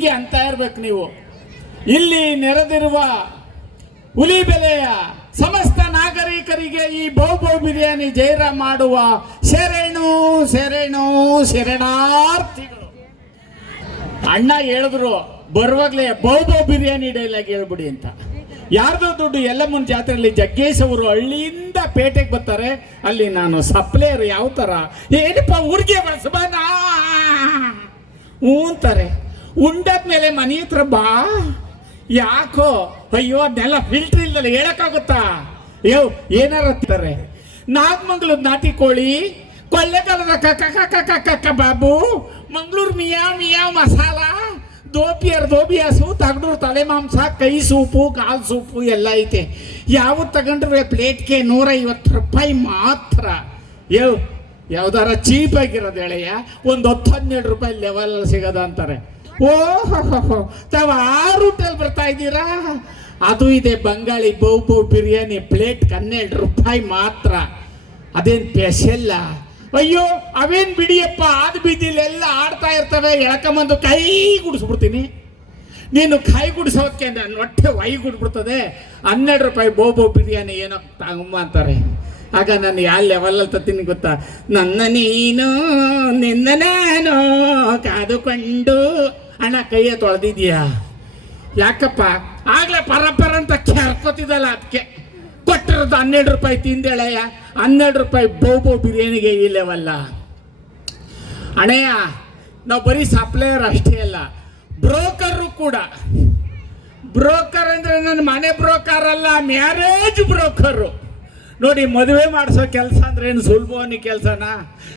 ಹೀಗೆ ಅಂತ ಇರ್ಬೇಕು ನೀವು. ಇಲ್ಲಿ ನೆರೆದಿರುವ ಹುಲಿಬೆಲೆಯ ಸಮಸ್ತ ನಾಗರಿಕರಿಗೆ ಈ ಬಹು ಬಿರಿಯಾನಿ ಜೈರಾಮ್ ಮಾಡುವ ಶರಣು ಶರಣು ಶರಣಾರ್ಥಿಗಳು. ಅಣ್ಣ ಹೇಳಿದ್ರು ಬರುವಾಗಲೇ ಬಹು ಬಿರಿಯಾನಿ ಡೈಲಾಗ್ ಹೇಳ್ಬಿಡಿ ಅಂತ. ಯಾರ್ದೋ ದುಡ್ಡು ಎಲ್ಲಮ್ಮನ ಜಾತ್ರೆಯಲ್ಲಿ ಜಗ್ಗೇಶ್ ಅವರು ಹಳ್ಳಿಯಿಂದ ಪೇಟೆಗೆ ಬರ್ತಾರೆ. ಅಲ್ಲಿ ನಾನು ಸಪ್ಲೇಯರ್ ಯಾವ ಥರ ಏನಪ್ಪ ಊರಿಗೆ ಬಸಬನಾ ಹ್ಞೂ ಅಂತಾರೆ. ಉಂಡಾದ್ಮೇಲೆ ಮನೆ ಹತ್ರ ಬಾ ಯಾಕೋ ಅಯ್ಯೋ ಅದನ್ನೆಲ್ಲ ಫಿಲ್ಟರ್ ಇಲ್ದಲ್ಲ ಹೇಳಕ್ಕಾಗುತ್ತಾ ಏನಾರ ಅಂತಾರೆ. ನಾಗಮಂಗ್ಳೂರ್ ನಾಟಿ ಕೋಳಿ, ಕೊಳ್ಳೆಗಾಲದ ಕಕ್ಕ ಬಾಬು, ಮಂಗಳೂರು ಮಿಯಾವ್ ಮಿಯಾವ್ ಮಸಾಲ, ದೋಬಿಯಾಸು, ತಗಡೂರು ತಲೆ ಮಾಂಸ, ಕೈ ಸೂಪು, ಕಾಲು ಸೂಪು ಎಲ್ಲ ಐತೆ. ಯಾವುದು ತಗೊಂಡ್ರೆ ಪ್ಲೇಟ್ಗೆ 150 ರೂಪಾಯಿ ಮಾತ್ರ. ಯಾವ್ದಾರ ಚೀಪ್ ಆಗಿರೋದು ಎಳೆಯ ಒಂದು 10-12 ರೂಪಾಯಿ ಲೆವೆಲ್ ಸಿಗೋದ ಅಂತಾರೆ. ಓಹೋ ತಾವು ಆ ರೂಟಲ್ಲಿ ಬರ್ತಾ ಇದ್ದೀರಾ? ಅದು ಇದೆ ಬಂಗಾಳಿ ಬಹು ಬಿರಿಯಾನಿ ಪ್ಲೇಟ್ 12 ರೂಪಾಯಿ ಮಾತ್ರ. ಅದೇನು ಸ್ಪೆಷಲ್ಲ? ಅಯ್ಯೋ ಅವೇನು ಬಿಡಿಯಪ್ಪ, ಆದ ಬೀದಿಲೆಲ್ಲ ಆಡ್ತಾ ಇರ್ತವೆ, ಎಳ್ಕೊಂಬಂದು ಕೈ ಗುಡಿಸ್ಬಿಡ್ತೀನಿ. ನೀನು ಕೈ ಗುಡಿಸೋದಕ್ಕೆ ನನ್ನ ಹೊಟ್ಟೆ ವೈ ಗುಡ್ಬಿಡ್ತದೆ. 12 ರೂಪಾಯಿ ಬಹು ಬಿರಿಯಾನಿ ಏನೋ ತಗೊಂಬ ಅಂತಾರೆ. ಆಗ ನಾನು ಯಾವ ಲೆವೆಲಲ್ಲಿ ತತ್ತೀನಿ ಗೊತ್ತಾ? ನನ್ನ ನೀನು ನಿನ್ನ ನಾನು ಕಾದುಕೊಂಡು ಅಣ್ಣ ಕೈಯ ತೊಳೆದಿದ್ಯಾ ಯಾಕಪ್ಪ? ಆಗ್ಲೇ ಪರ ಅಂತ ಕೆರ್ಕೋತಿದ್ದಲ್ಲ, ಅದಕ್ಕೆ ಕೊಟ್ಟಿರೋದು 12 ರೂಪಾಯಿ ತಿಂದೇಳೆಯ. 12 ರೂಪಾಯಿ ಬಹು ಬಿರಿಯಾನಿಗೆ ಈ ಲೆವೆಲ್ಲ ಅಣ್ಣಯ್ಯ. ನಾವು ಬರೀ ಸಪ್ಲೈಯರ್ ಅಷ್ಟೇ ಅಲ್ಲ, ಬ್ರೋಕರು ಕೂಡ. ಬ್ರೋಕರ್ ಅಂದರೆ ನನ್ನ ಮನೆ ಬ್ರೋಕರ್ ಅಲ್ಲ, ಮ್ಯಾರೇಜ್ ಬ್ರೋಕರು. ನೋಡಿ, ಮದುವೆ ಮಾಡಿಸೋ ಕೆಲಸ ಅಂದ್ರೆ ಏನು ಸುಲಭವನಿ ಕೆಲಸನಾ?